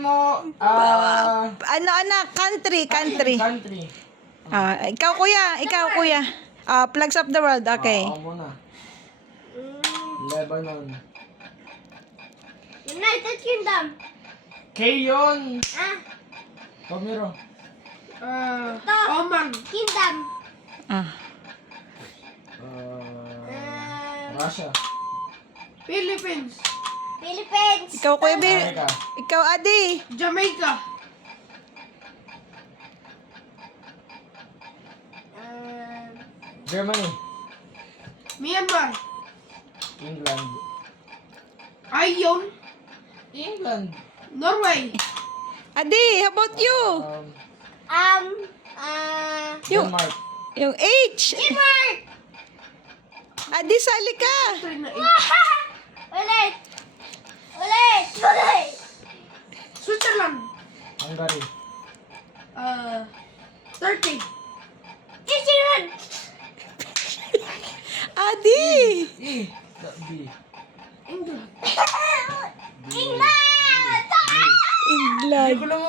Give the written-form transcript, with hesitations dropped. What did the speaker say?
mo, Ano, anak? Country. country. Ikaw, kuya. Flags of the world. Okay. Ako muna. Lebanon. United Kingdom. K yun. Ito. Pomero. Oman. Kingdom. Ah. Russia. Philippines. Ikaw, kuya Bir. America. Ikaw, Adi. Jamaica. Germany. Myanmar. England. Ion. England. Norway. Adi, how about you? Yung, Denmark. yung H. Adi, sali ka. Ulit. Switzerland. Hungary. Turkey. Adi. E. B. England. B. England. Hindi ko lang